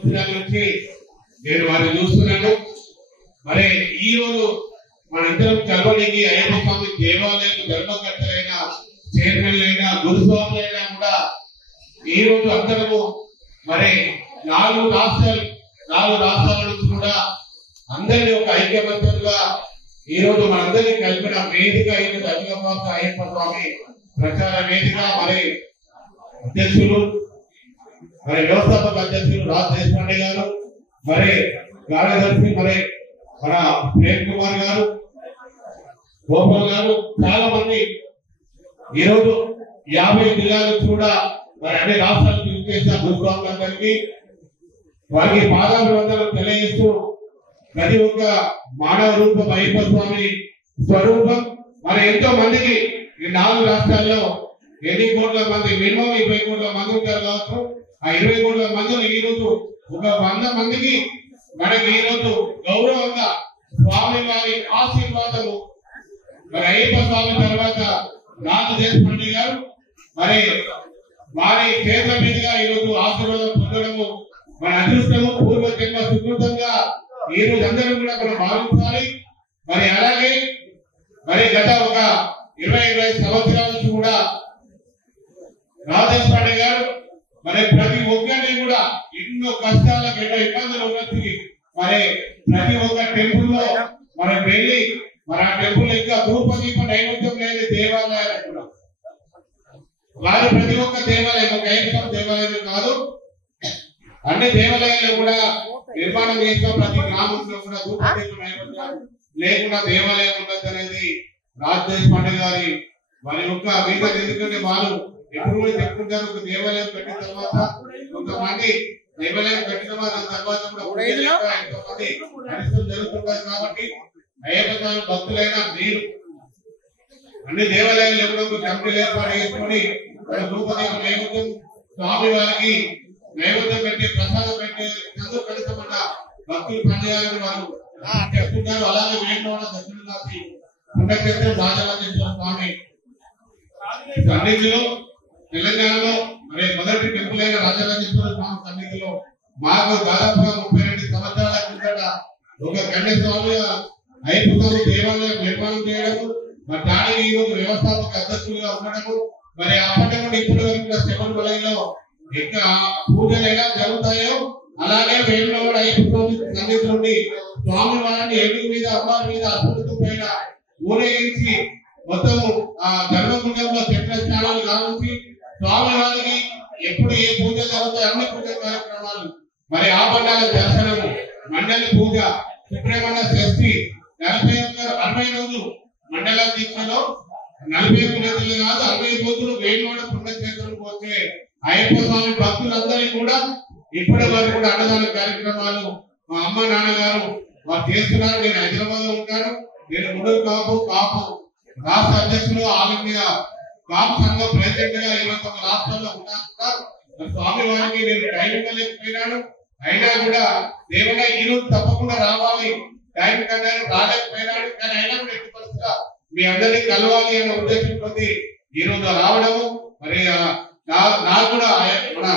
సంవత్సరాల నుంచి నేను వారిని చూస్తున్నాను. మరి ఈ రోజు మన ఇద్దరం కలవడానికి అయ్యప్ప స్వామి దేవాలయం ధర్మకర్తలైన చైర్మన్ అయినా గురుస్వాములైనా కూడా ఈ రోజు అందరము మరి 4 రాష్ట్రాల నుంచి కూడా అందరినీ ఒక ఐక్యమత్యంగా ఈ రోజు మనందరినీ కలిపిన వేదిక అయిన అఖిలభారత అయ్యప్ప స్వామి ప్రచార వేదిక. మరి అధ్యక్షులు మరి వ్యవస్థాపక అధ్యక్షులు రాజ్ దేశపాండే గారు, మరి కార్యదర్శి మరి మన ప్రేమ్ కుమార్ గారు, గోపాల్ గారు, చాలా మంది ఈ రోజు 50 జిల్లాల నుంచి కూడా మరి అన్ని రాష్ట్రాలకు విచ్చేసిన గురుస్వాములందరికీ వారికి పాదాభివందనలు తెలియజేస్తూ ప్రతి ఒక్క మానవ రూపం అయ్యప్ప స్వామి స్వరూపం. మరి ఎంతో మందికి ఈ 4 రాష్ట్రాల్లో ఎన్ని కోట్ల మంది, మినిమం 20 కోట్ల మంది ఉంటారు కావచ్చు. ఆ 20 కోట్ల మందిలో ఈ రోజు ఒక 100 మందికి మనకి ఈ రోజు గౌరవంగా స్వామి వారి ఆశీర్వాదము మరి అయ్యప్ప స్వామి తర్వాత రాజు దేశపాండే గారు మరి వారి చేతుల మీదుగా ఈ రోజు ఆశీర్వాదం పొందడము మన అదృష్టము, పూర్వ జన్మ సుకృతంగా ఈ రోజు అందరూ కూడా మనం భావించాలి. మరి అలాగే మరి గత ఒక 20 సంవత్సరాల నుంచి కూడా రాజు దేశపాండే గారు మరి ప్రతి ఒక్కరిని కూడా ఎన్నో కష్టాలకు ఎన్నో ఇబ్బందులు ఉన్నది. మరి ప్రతి ఒక్క టెంపుల్ లో మనం వెళ్ళి మరి ఆ టెంపుల్ ఇంకా ధూపదీప నైవేద్యం లేని దేవాలయాలు కూడా వారు ప్రతి ఒక్క దేవాలయం, ఒక ఐదు దేవాలయం కాదు, అన్ని దేవాలయాల్లో కూడా నిర్మాణం చేసిన ప్రతి గ్రామంలో కూడా ధూపదీప నైవేద్యం లేకుండా దేవాలయం ఉండదు అనేది రాజ్ దేశపాండే గారి వారి యొక్క వీధ. ఎందుకంటే వాళ్ళు ఎప్పుడు కూడా చెప్పుకుంటారు, ఒక దేవాలయం కట్టిన తర్వాత కొంతమంది దేవాలయం కట్టిన తర్వాత కూడా ఎంతో మంది పరిస్థితులు జరుగుతుంటారు. కాబట్టి అయ్యప్ప స్వామి భక్తులైన మీరు అన్ని దేవాలయాలు ఎప్పుడో కమిటీలు ఏర్పాటు చేసుకొని రూపదేవ నైవేద్యం స్వామి వారికి నైవేద్యం పెట్టి ప్రసాదం పెట్టి చదువు కడితమన్న భక్తులు పనిచేయాలని వారు చెప్తుంటారు. అలాగే వేణుగోడ దక్షిణ కాశీ పుణ్యక్షేత్రం రాజరాజేశ్వర స్వామి సన్నిధిలో తెలంగాణలో మరి మొదటి టెంపుల్ అయిన రాజరాజేశ్వర స్వామి సన్నిధిలో మాకు దాదాపుగా 32 సంవత్సరాల కిందట ఒక గంట స్వామిగా అయ్యప్ప దేవాలయం నిర్మాణం చేయడము, మరి దానికి ఈ రోజు వ్యవస్థాపక అధ్యక్షులుగా ఉండడము, మరి అప్పటి నుండి ఇప్పటి వరకు శబరిమలలో ఇంకా పూజలు ఎలా జరుగుతాయో అలాగే వేణుగోడ అయ్యప్ప స్వామి సన్నిధి నుండి స్వామి వారిని ఏడుగు మీద అమ్మారి మీద అద్భుతం పైన ఊరేగించి మొత్తం ఆ ధర్మగుండంలో చక్ర స్నానాలు కావచ్చు. స్వామి వారికి ఎప్పుడు ఏ పూజలు జరుగుతాయి అన్ని పూజ కార్యక్రమాలు, మరి ఆభరణాల దర్శనము, మండలి పూజ, సుబ్రహ్మణ్య షష్ఠి, 40 రోజులు మండల దీక్షలో 41 రోజులు కాదు 60 రోజులు వేణుగోడ పుణ్యక్షేత్రం పోతే అయ్యప్ప స్వామి భక్తులందరినీ కూడా ఇప్పటి వరకు కూడా అన్నదాన కార్యక్రమాలు మా అమ్మ నాన్నగారు వారు చేస్తున్నారు. నేను హైదరాబాద్ లో ఉంటాను. నేను ముడలు కాపు రాష్ట్ర అధ్యక్షులు, ఆల్ ఇండియా కాపు సంఘం ప్రెసిడెంట్ గా 21 రాష్ట్రాల్లో ఉన్నాను. స్వామి వారికి నేను టైం ఇవ్వలేకపోయినాను. అయినా కూడా దేవుడా ఈ రోజు తప్పకుండా రావాలి, టైం కన్నా రాలేకపోయినాడు. కానీ అయినా కూడా ఎట్టి పరిస్థితిగా మీ అందరినీ కలవాలి అనే ఉద్దేశంతో ఈ రోజు రావడము. మరి నాకు కూడా మన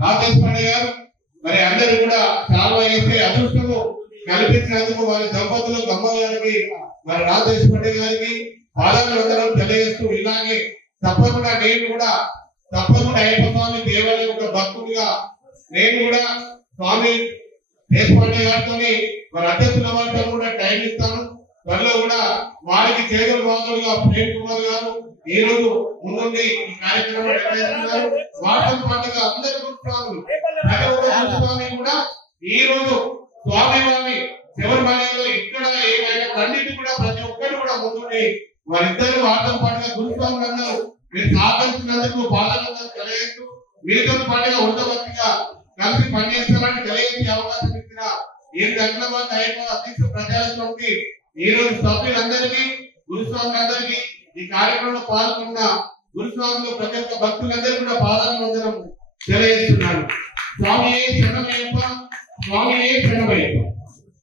రాజ్ దేశపాండే గారు మరి అందరూ కూడా చాలా వేసే అదృష్టము కల్పించినందుకు వారి దంపతులు అమ్మ గారికి మరి రాజ్ దేశపాండే గారికి పాదాభివందనం తెలియజేస్తూ ఇలాగే తప్పకుండా నేను కూడా అయ్యప్ప స్వామి దేవాలయం ఒక భక్తుడిగా నేను కూడా స్వామి దేశపాండే గారితో మరి అధ్యక్షుల వారితో కూడా టైం ఇస్తాను. త్వరలో కూడా వారికి చేతుల బాధలుగా ప్రేమ్ కుమార్ గారు ఈ రోజు ముందుండి ఈ కార్యక్రమం నిర్వహిస్తున్నారు. వాటితో పాటుగా అందరి గురుస్వాములు ప్రతి ఒక్క గురుస్వామి కూడా ఈ రోజు స్వామి వారి శబరిమలలో ఇక్కడ ఏమైనా అన్నిటి కూడా ప్రతి ఒక్కరు కూడా ముందుండి వారిద్దరు వాటితో పాటుగా గురుస్వాములందరూ మీరు సహకరిస్తున్నందుకు బాధలందరూ తెలియజేస్తూ మీతో పాటుగా ఉండవచ్చిగా కలిసి పనిచేస్తారని తెలియజేసే అవకాశం ఇచ్చిన ఈ అఖిలభారత అయ్యప్ప అధ్యక్ష ప్రజాస్వామికి ఈ రోజు సభ్యులందరికీ గురుస్వాములందరికీ ఈ కార్యక్రమంలో పాల్గొన్న గురుస్వాములు ప్రతి ఒక్క భక్తులందరూ కూడా పాదాభివందనం తెలియజేస్తున్నాను. స్వామి శరణమయ్యప్ప, స్వామి శరణమయ్యప్ప.